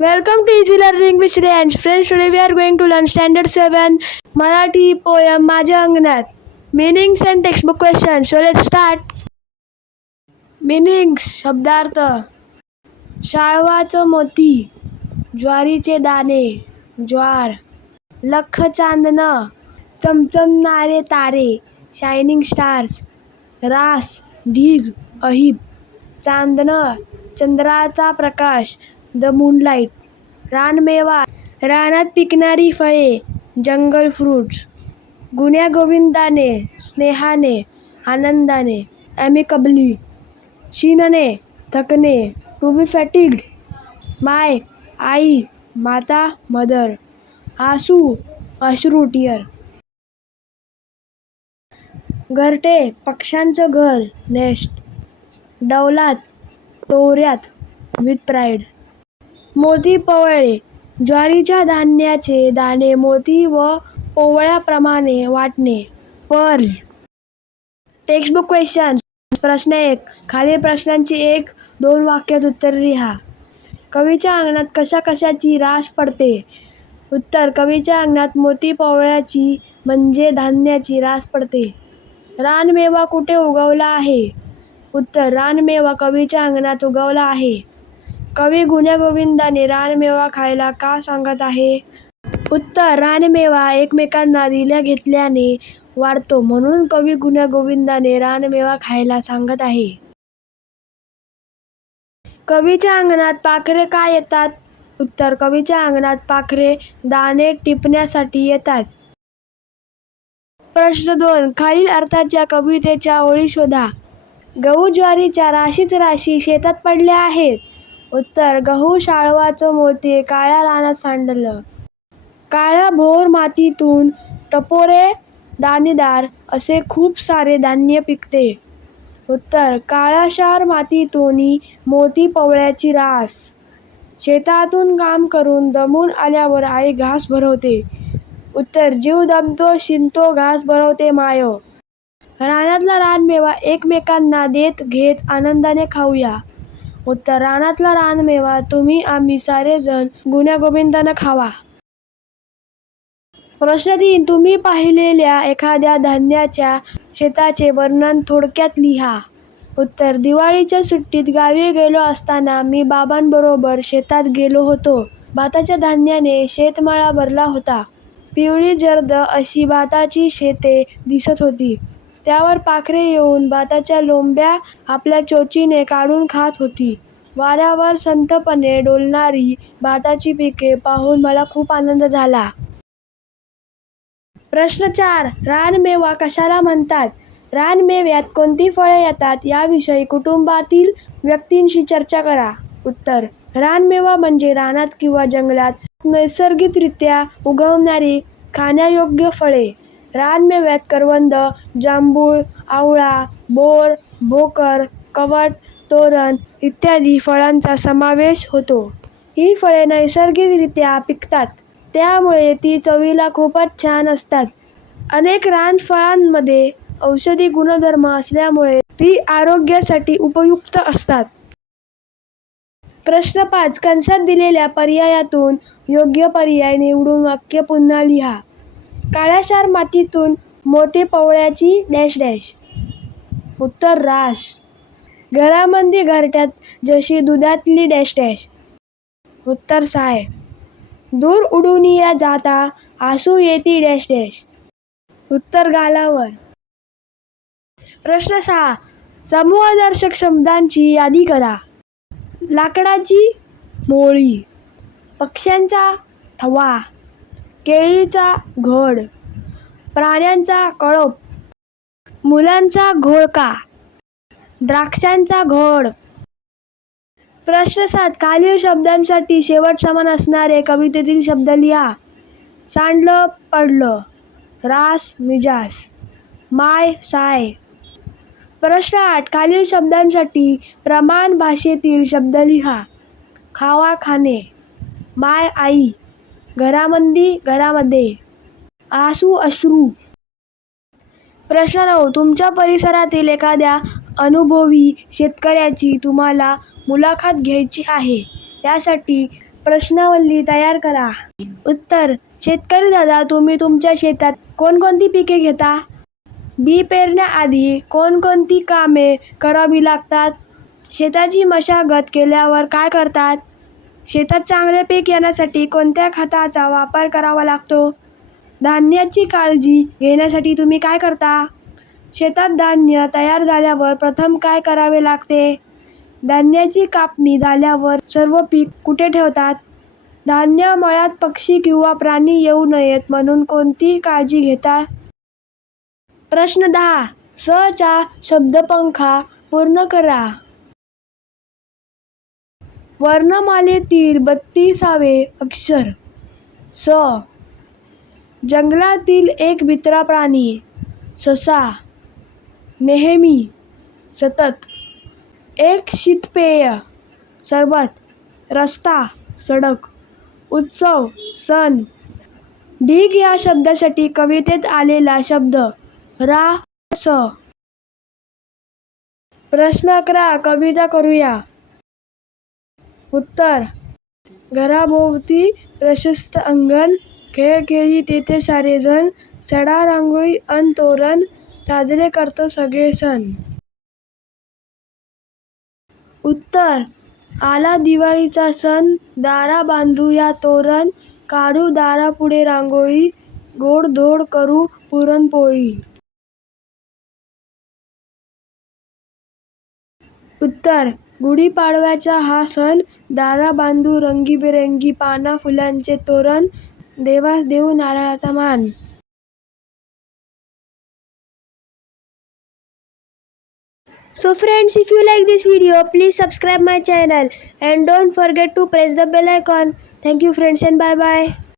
Welcome to Easy Learning with Shreyansh. Friends, today we are going to learn Standard 7 Marathi poem माझ्या अंगणात. Meanings and textbook questions. So let's start. Meanings शब्दार्थ शाळवाचं मोती, ज्वारीचे दाणे, ज्वार, लख चांदणं, चमचमणारे तारे, shining stars, रास, ढीग, अहिब, चांदणं, चंद्राचा प्रकाश, द मूनलाईट, रानमेवा, रानात पिकणारी फळे, जंगल फ्रुट्स, गुण्यागोविंदाने, स्नेहाने, आनंदाने, ॲमिकबली, शिनणे, थकणे, टू बी फॅटिग्ड, माय, आई, माता, मदर, आसू, अश्रू, टियर, घरटे, पक्ष्यांचं घर, नेस्ट, डौलात, तोऱ्यात, विथ प्राईड, मोती पोवळे, ज्वारीच्या धान्याचे दाणे मोती व पोवळ्याप्रमाणे वाटणे, पर्ल. Textbook questions. प्रश्न 1. खालील प्रश्नांची 1-2 वाक्यात उत्तर लिहा. कवीच्या अंगणात कशा कशाची रास पडते? उत्तर: कवीच्या अंगणात मोती पोवळ्याची म्हणजे धान्याची रास पडते. रानमेवा कुठे उगवला आहे? उत्तर: रानमेवा कवीच्या अंगणात उगवला आहे. कवी गुण्यागोविंदाने रानमेवा खायला का सांगत आहे? उत्तर: रानमेवा एकमेकांना दिल्या घेतल्याने वाढतो म्हणून कवी गुण्यागोविंदाने रानमेवा खायला सांगत आहे. कवीच्या अंगणात पाखरे का येतात? उत्तर: कवीच्या अंगणात पाखरे दाणे टिपण्यासाठी येतात. प्रश्न 2. खालील अर्थाच्या कवितेच्या ओळी शोधा. गहू ज्वारीच्या राशीच राशी शेतात पडल्या आहेत. उत्तर: गहू शाळवाचं मोती काळ्या रानात सांडलं. काळ्या भोर मातीतून टपोरे दाणेदार असे खूप सारे धान्य पिकते. उत्तर: काळाशार मातीतून मोती पोवळ्याची रास. शेतातून काम करून दमून आल्यावर आई घास भरवते. उत्तर: जीव दमतो शिंतो घास भरवते मायो. रानातला रानमेवा एकमेकांना देत घेत आनंदाने खाऊया. उत्तर: रानातला रानमेवा तुम्ही आम्ही सारेजण गुण्यागोविंदाने खावा. प्रश्न 3. तुम्ही पाहिलेल्या एखाद्या धान्याच्या शेताचे वर्णन थोडक्यात लिहा. उत्तर: दिवाळीच्या सुट्टीत गावी गेलो असताना मी बाबांबरोबर शेतात गेलो होतो. भाताच्या धान्याने शेतमाळा भरला होता. पिवळी जर्द अशी भाताची शेते दिसत होती. त्यावर पाखरे येऊन भाताच्या लोंब्या आपल्या चोचीने काढून खात होती. वाऱ्यावर संथपणे डोलणारी भाताची पिके पाहून मला खूप आनंद झाला. प्रश्न 4. रानमेवा कशाला म्हणतात? रानमेव्यात कोणती फळे येतात याविषयी कुटुंबातील व्यक्तींशी चर्चा करा. उत्तर: रानमेवा म्हणजे रानात किंवा जंगलात नैसर्गिकरित्या उगवणारी खाण्यायोग्य फळे. रानमेव्यात करवंद, जांभूळ, आवळा, बोर, भोकर, कवठ, तोरण इत्यादी फळांचा समावेश होतो. ही फळे नैसर्गिकरित्या पिकतात त्यामुळे ती चवीला खूपच छान असतात. अनेक रानफळांमध्ये औषधी गुणधर्म असल्यामुळे ती आरोग्यासाठी उपयुक्त असतात. प्रश्न 5. कंसात दिलेल्या पर्यायातून योग्य पर्याय निवडून वाक्य पुन्हा लिहा. काळ्याशार मातीतून मोती पोवळ्याची डॅश डॅश. उत्तर: रास. घरामंदी घरट्यात जशी दुधातली डॅश डॅश. उत्तर: साय. दूर उडून या जाता आसू येती डॅश डॅश. उत्तर: गालावर. प्रश्न 6. समूहदर्शक शब्दांची यादी करा. लाकडाची मोळी, पक्ष्यांचा थवा, केळीचा घड, प्राण्यांचा कळप, मुलांचा घोळका, द्राक्षांचा घोळ. प्रश्न 7. खालील शब्दांसाठी शेवट समान असणारे कवितेतील शब्द लिहा. सांडलं पडलं, रास मिजास, माय साय. प्रश्न 8. खालील शब्दांसाठी प्रमाण भाषेतील शब्द लिहा. खावा खाणे, माय आई, घरामंदी घरामध्ये, आसू अश्रू. प्रश्न 9. तुमच्या परिसरातील एखाद्या अनुभवी शेतकऱ्याची तुम्हाला मुलाखत घ्यायची आहे. त्यासाठी प्रश्नावली तयार करा. उत्तर: शेतकरी दादा, तुम्ही तुमच्या शेतात कोणकोणती पिके घेता? बी पेरण्याआधी कोणकोणती कामे करावी लागतात? शेताची मशागत केल्यावर काय करतात? शेतात चांगले पीक येण्यासाठी कोणत्या खताचा वापर करावा लागतो? धान्याची काळजी घेण्यासाठी तुम्ही काय करता? शेतात धान्य तयार झाल्यावर प्रथम काय करावे लागते? धान्याची कापणी झाल्यावर सर्व पीक कुठे ठेवतात? धान्य मळ्यात पक्षी किंवा प्राणी येऊ नयेत म्हणून कोणती काळजी घेतात? प्रश्न 10. स चा शब्दपंखा पूर्ण करा. वर्णमालेतील 32वे अक्षर. स. जंगलातील एक भित्रा प्राणी. ससा. नेहमी, सतत. एक शीतपेय, सरबत. रस्ता, सडक. उत्सव, सण. ढीग या शब्दासाठी कवितेत आलेला शब्द. रा. स. प्रश्न 11. कविता करूया. उत्तर: घराभोवती प्रशस्त अंगण, खेळ खेळी तेथे सारेजण, सडा रांगोळी अन तोरण, साजरे करतो सगळे सण. उत्तर: आला दिवाळीचा सण, दारा बांधूया तोरण, काढू दारापुढे रांगोळी, गोडधोड करू पुरणपोळी. उत्तर: गुढीपाडव्याचा हा सण, दारा बांधू रंगीबेरंगी पाना फुलांचे तोरण, देवास देऊ नारळाचा मान. So friends, if you like this video, please subscribe my channel and don't forget to press the bell icon. Thank you friends and bye bye.